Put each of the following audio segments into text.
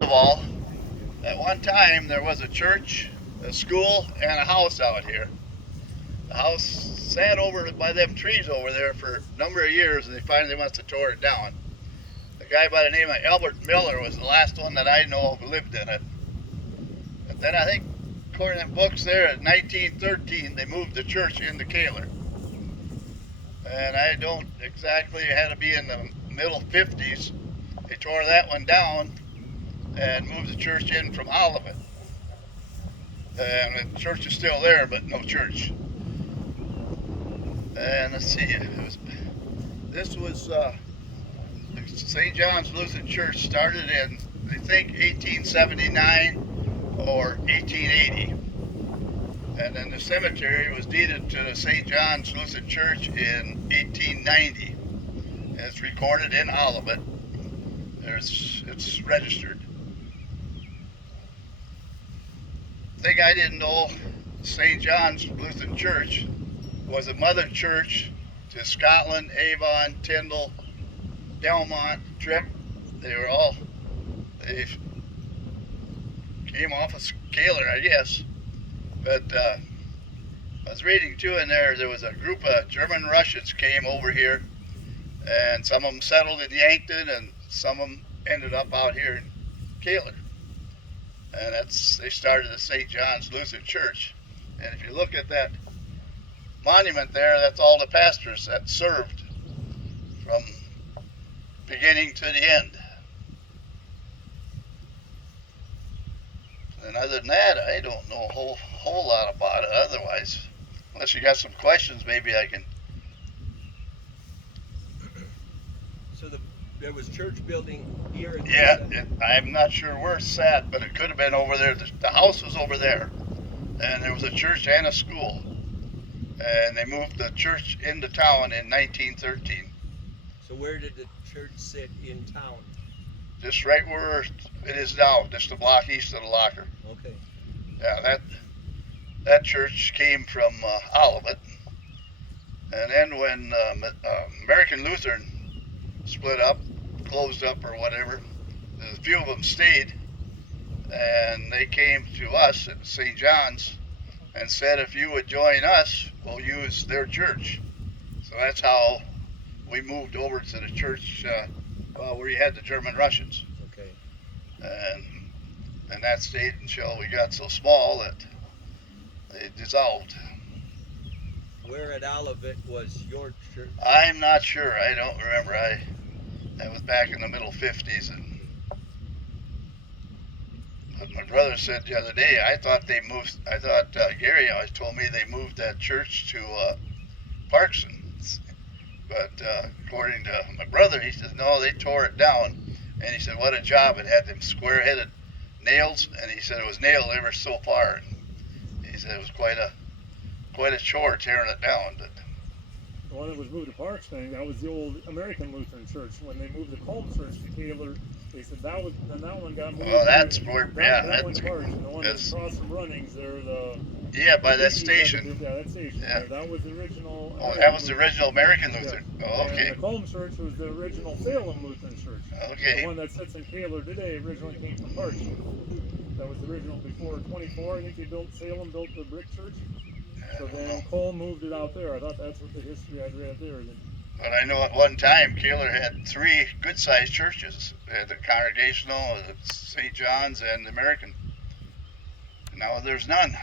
of all, at one time there was a church, a school, and a house out here. The house sat over by them trees over there for a number of years, and they finally must have tore it down. A guy by the name of Albert Miller was the last one that I know of who lived in it. But then I think, according to books there, in 1913 they moved the church into Kaler. And I don't exactly, it had to be in the middle 50s. They tore that one down and moved the church in from Olivet. And the church is still there, but no church. And let's see, this was St. John's Lutheran Church started in, I think, 1879 or 1880. And then the cemetery was deeded to the St. John's Lutheran Church in 1890. And it's recorded in Olivet. It's registered. Thing I didn't know, St. John's Lutheran Church was a mother church to Scotland, Avon, Tyndall, Delmont, Tripp. They came off of Kaler, I guess. But I was reading too in there was a group of German Russians came over here, and some of them settled in Yankton, and some of them ended up out here in Kaler. And they started the St. John's Lutheran Church. And if you look at that monument there, that's all the pastors that served from beginning to the end. And other than that, I don't know a whole lot about it. Otherwise, unless you got some questions, maybe I can. So there was church building here in I'm not sure where it's at, but it could have been over there. The house was over there, and there was a church and a school. And they moved the church into town in 1913. So where did the church sit in town? Just right where it is now, just a block east of the locker. Okay. Yeah, that church came from Olivet. And then when American Lutheran split up, closed up or whatever, a few of them stayed, and they came to us at St. John's and said, if you would join us, we'll use their church. So that's how we moved over to the church where you had the German Russians. Okay. And that stayed until we got so small that they dissolved. Where at Olivet was your church? I'm not sure. I don't remember. That was back in the middle 50s. But my brother said the other day, I thought Gary always told me they moved that church to Parkson. But according to my brother, he says, no, they tore it down. And he said, what a job. It had them square-headed nails, and he said it was nailed ever so far. And he said it was quite a chore tearing it down. But the one that was moved to Parkston, that was the old American Lutheran Church. When they moved the Colm Church to Kaler, they said that one got moved. Well, that's where, that went to Parkston. The one that's across from Runnings there, by that station. Yeah, that station. Yeah. There. That was the original. Oh, that was the original American Lutheran. Yeah. Oh, okay. And the Colm Church was the original Salem Lutheran Church. Okay. The one that sits in Kaler today originally came from Parkston. That was the original before 24. I think Salem built the brick church. So then Cole moved it out there. I thought that's what the history I'd read there. But I know at one time Kaler had 3 good-sized churches. They had the Congregational, the St. John's, and the American. Now there's none.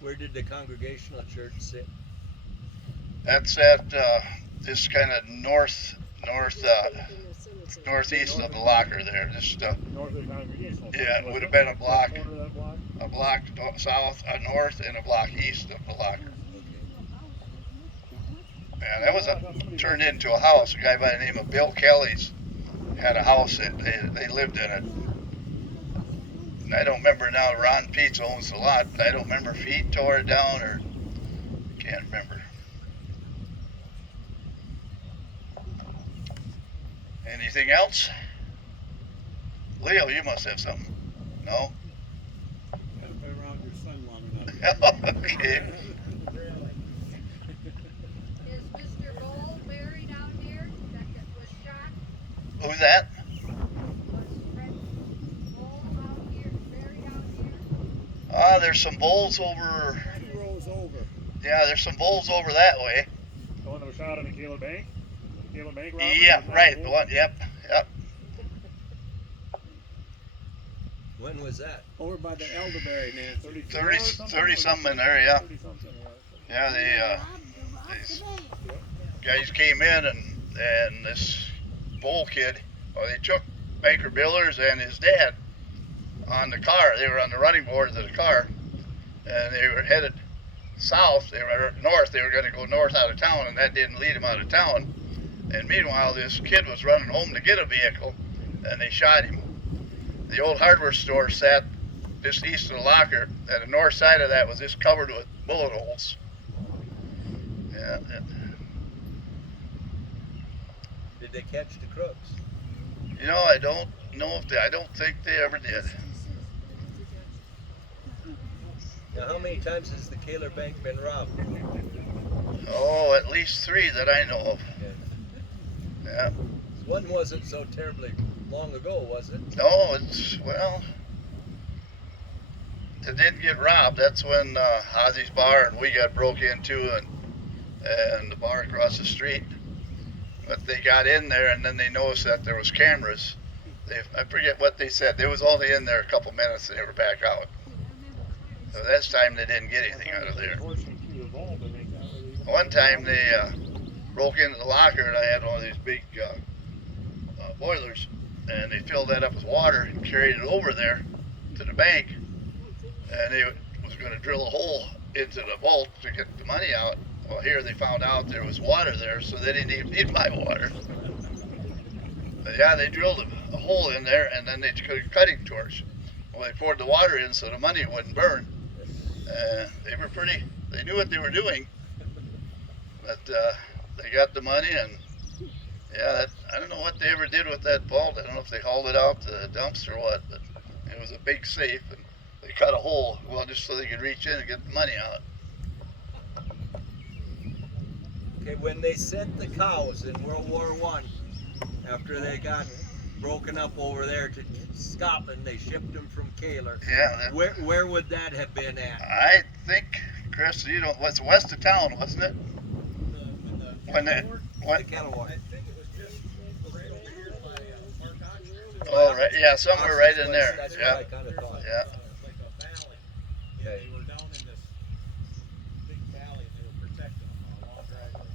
Where did the Congregational church sit? That's at this kind of northeast of the locker there. Just north of the Congregational. Yeah, it would have been a block south, north, and a block east of the locker. Yeah, that was turned into a house. A guy by the name of Bill Kelly's had a house that they lived in it. And I don't remember now. Ron Peets owns the lot, but I don't remember if he tore it down or can't remember. Anything else? Leo, you must have something. No? Gotta play around with your son long enough. Okay. Is Mr. Bull buried out here that was shot? Who's that? there's some bowls over. 2 rows over. Yeah, there's some bowls over that way. The one that was shot in the Caleb Bank? Caleb Bank robbery? Yeah, Was that right. the The bull? one. Yep. When was that? Over by the elderberry, Nancy. 30 something in there. Yeah. 30 something, Yeah. These guys came in and this bowl kid. Well, they took Baker Billers and his dad on the car. They were on the running boards of the car, and they were headed south. They were north. They were going to go north out of town, and that didn't lead them out of town. And meanwhile, this kid was running home to get a vehicle, and they shot him. The old hardware store sat just east of the locker, and the north side of that was just covered with bullet holes. Yeah. Did they catch the crooks? You know, I don't know if I don't think they ever did. Now, how many times has the Kaler Bank been robbed? Oh, at least 3 that I know of. Yeah. One wasn't so terribly long ago, was it? No, it didn't get robbed. That's when Ozzy's bar and we got broke into, and the bar across the street. But they got in there, and then they noticed that there was cameras. I forget what they said. They was only in there a couple minutes, and they were back out. So this time they didn't get anything out of there. One time they broke into the locker, and I had one of these big boilers, and they filled that up with water and carried it over there to the bank, and they was going to drill a hole into the vault to get the money out. Well, here they found out there was water there, so they didn't even need my water. But yeah, they drilled a hole in there, and then they took a cutting torch. Well, they poured the water in so the money wouldn't burn. They knew what they were doing. But they got the money, and yeah, I don't know what they ever did with that vault. I don't know if they hauled it out to the dumps or what, but it was a big safe, and they cut a hole, well, just so they could reach in and get the money out. Okay, when they sent the cows in World War I, after they got broken up over there to Scotland, they shipped them from Kaler. Yeah. Where would that have been at? I think, Chris, was west of town, wasn't it? When The cattle war. I think it was just right over here by Mark Oxford. Oh, right, yeah, somewhere right in there. That's Yeah. what I kind of thought. Yeah. Like a valley. Yeah, Okay. they were down in this big valley, and they were protecting them on a long driveway.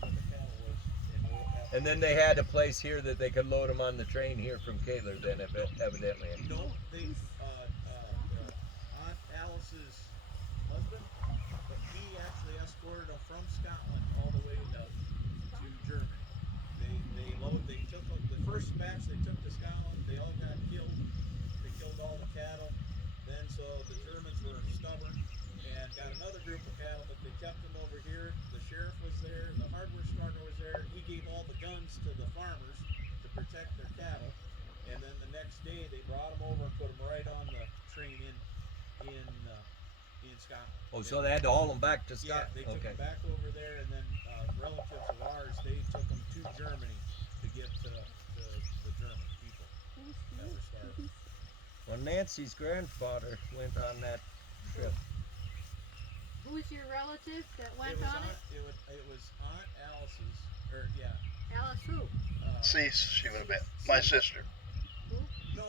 Where the cattle was, and they would have- And then they had a place here that they could load them on the train here from Kaler then, evidently. No, they, Aunt Alice's husband, but he actually escorted them from Scotland all the way to Germany. They took the first batch they took to Scotland, they all got killed. They killed all the cattle. Then so the Germans were stubborn and got another group of cattle, but they kept them over here. The sheriff was there, the hardware store was there. He gave all the guns to the farmers to protect their cattle. And then the next day they brought them over and put them right on the train in Scotland. Oh, so they had to haul them back to Yeah, Scotland? they took them back over there, and then relatives of ours, they took them to Germany to give to the German people that were starving. Well, Nancy's grandfather went on that trip. Who's your relative that It went was on it? It was Aunt Alice's, or yeah. Alice who? See, she would have been. My sister. No.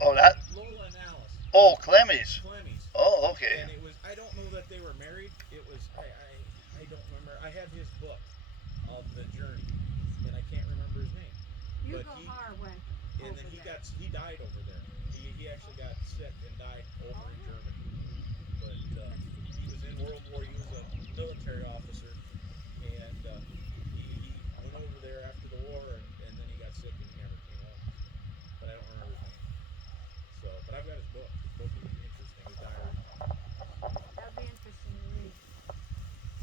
Oh, that? Lola and Alice. Oh, Clemmy's. Clemmy's. Oh, okay. And it was, I don't know that they were married. It was, I don't remember. I have his book of the journey, and I can't remember his name. Hugo But Haar went And over then there. he died over there. He actually got sick and died over in Germany. But he was in World War. He was a military officer, and he went over there after the war, and then he got sick and he never came home. But I don't remember his name. So, but I've got his book. His book is interesting. His diary. That'd be interesting to read.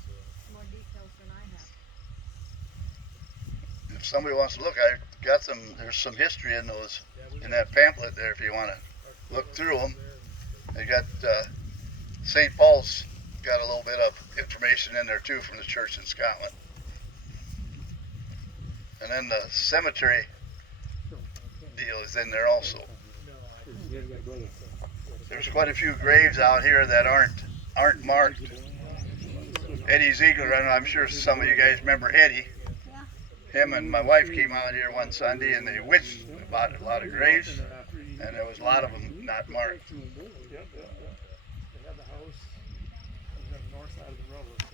So, More details than I have. If somebody wants to look, I got there's some history in those, yeah, we in got that pamphlet there if you want to our look photos through 'em. there and- They got St. Paul's got a little bit of information in there too from the church in Scotland. And then the cemetery deal is in there also. No, I Yeah, you got brothers. there's quite a few graves out here that aren't marked. Eddie Ziegler, I'm sure some of you guys remember Eddie. Him and my wife came out here one Sunday and they witched about a lot of graves, and there was a lot of them not marked. Yep. They had the house on the north side of the railroad.